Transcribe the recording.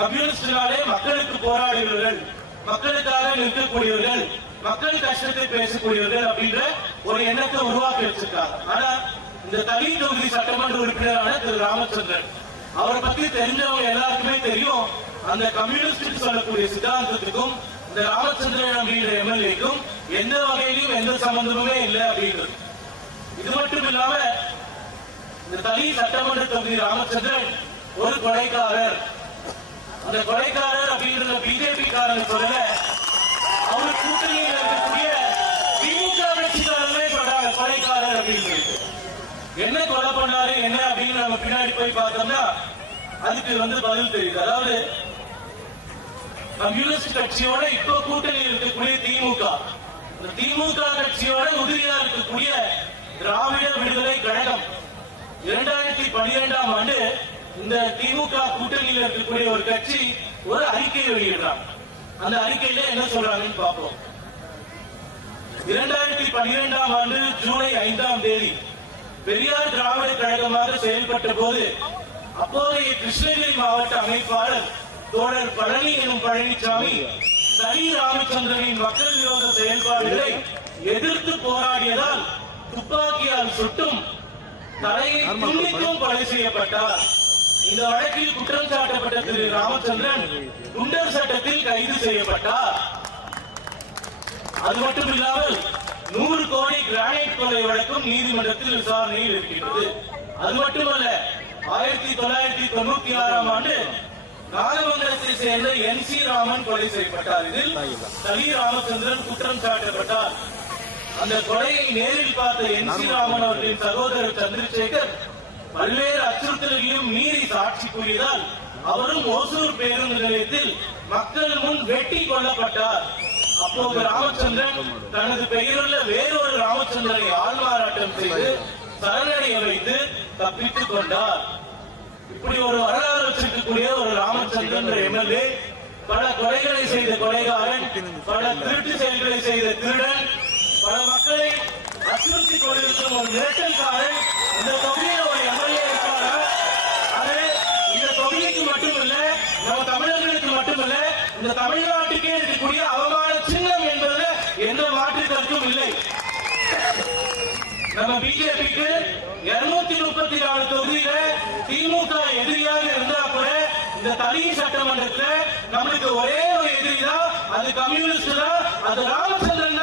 கம்யூனிஸ்டுகளே மக்களுக்கு போராடியவர்கள், மக்களுக்காக நிற்கக்கூடியவர்கள், மக்கள் கஷ்டத்தை பேசக்கூடியவர்கள் அப்படின்ற ஒரு எண்ணத்தை உருவாக்கி வச்சிருக்காங்க. ஆனா இந்த தனி தொகுதி சட்டமன்ற உறுப்பினரான திரு ராமச்சந்திரன் அவரை பத்தி தெரிஞ்சவங்க எல்லாருக்குமே தெரியும். அந்த கம்யூனிஸ்ட் சொல்லக்கூடிய சித்தாந்தத்துக்கும் இந்த ராமச்சந்திரன் அப்படின்ற எம்எல்ஏக்கும் எந்த வகையிலும் எந்த சம்பந்தமுமே இல்லை அப்படின்றது. இது மட்டும் இல்லாம இந்த தனி சட்டமன்ற தொகுதி ராமச்சந்திரன் ஒரு கொலைக்காரர். அந்த கொலைக்காரர் அப்படின்ற பிஜேபி காரன் சொல்லல, அவர் கூட்டணியில் இருக்கக்கூடிய திமுக கட்சிக்காரர்களே சொல்றாங்க கொலைக்காரர் அப்படின்னு. என்ன கொலை பண்ணாரு என்ன அப்படின்னு நம்ம பின்னாடி போய் பார்த்தோம்னா அதுக்கு பதில் தெரியுது. அதாவது கம்யூனிஸ்ட் கட்சியோட இப்போ கூட்டணியில் இருக்கக்கூடிய திமுக, இந்த திமுக கட்சியோட உறுதியா இருக்கக்கூடிய திராவிட விடுதலை கழகம் 2012ஆம் ஆண்டு இந்த திமுக கூட்டணியில் இருக்கக்கூடிய ஒரு கட்சி ஒரு அறிக்கையை வெளியிடுறாங்க. அந்த அறிக்கையில என்ன சொல்றாங்கன்னு பார்ப்போம். 2012ஆம் ஆண்டு ஜூலை 5ஆம் தேதி பெரியார் திராவிட கழகமாக செயல்பட்ட போது அப்போதைய கிருஷ்ணகிரி மாவட்ட அமைப்பாளர் தோழர் பழனி எனும் பழனிசாமி தனி ராமச்சந்திரனின் மக்கள் விரோத செயல்பாடுகளை எதிர்த்து போராடியதால் துப்பாக்கியால் சுட்டும் தலையை துண்டித்தும் கொலை செய்யப்பட்டார். இந்த வழக்கில் குற்றம் சாட்டப்பட்ட திரு ராமச்சந்திரன் குண்டர் சட்டத்தில் கைது செய்யப்பட்டார். அது மட்டுமில்லாமல் 100 கோடி கிரானைட் கொலை வழக்கும் நீதிமன்றத்தில் விசாரணையில் இருக்கின்றது. அது மட்டுமல்ல, 1996ஆம் ஆண்டு நாகமங்கலத்தை சேர்ந்த NC ராமன் கொலை செய்யப்பட்டார். இதில் தனி ராமச்சந்திரன் குற்றம் சாட்டப்பட்டார். அந்த கொலையை நேரில் பார்த்த NC ராமன் அவர்களின் சகோதரர் சந்திரசேகர் பல்வேறு அச்சுறுத்தல்களையும் மீறி சாட்சி கூறியதால் அவரும் ஓசூர் பேருந்து நிலையத்தில் மக்கள் முன் வெட்டி கொல்லப்பட்டார். அப்போது ராமச்சந்திரன் தனது பெயருள்ள வேறொரு ராமச்சந்திரனை ஆள்மாறாட்டம் செய்து சரணடைய வைத்து தப்பித்துக் கொண்டார். இப்படி ஒரு வரலாறு வச்சிருக்கக்கூடிய ஒரு ராமச்சந்திரன் எம்எல்ஏ பல கொலைகளை செய்த கொலைகாரன், பல திருட்டு செயல்களை செய்த திருடன், பல மக்களை அச்சுறுத்தி கொண்டிருக்கும் ஒரு மிரட்டல்காரன் இந்த தொகுதியில் ஒரு எம்எல்ஏ இருக்காங்க. அது இந்த தொகுதிக்கு மட்டுமல்ல, நம்ம தமிழர்களுக்கு மட்டுமல்ல, இந்த தமிழ்நாட்டுக்கே இருக்கக்கூடிய அவமான சின்னம் என்பதில் எந்த மாற்று கருத்தும் இல்லை. நம்ம பிஜேபிக்கு 234 தொகுதியில திமுக எதிரியாக இருந்தா கூட இந்த தனி சட்டமன்றத்தில் நம்மளுக்கு ஒரே ஒரு எதிரி தான், அது கம்யூனிஸ்ட் தான், அது ராமச்சந்திரன்.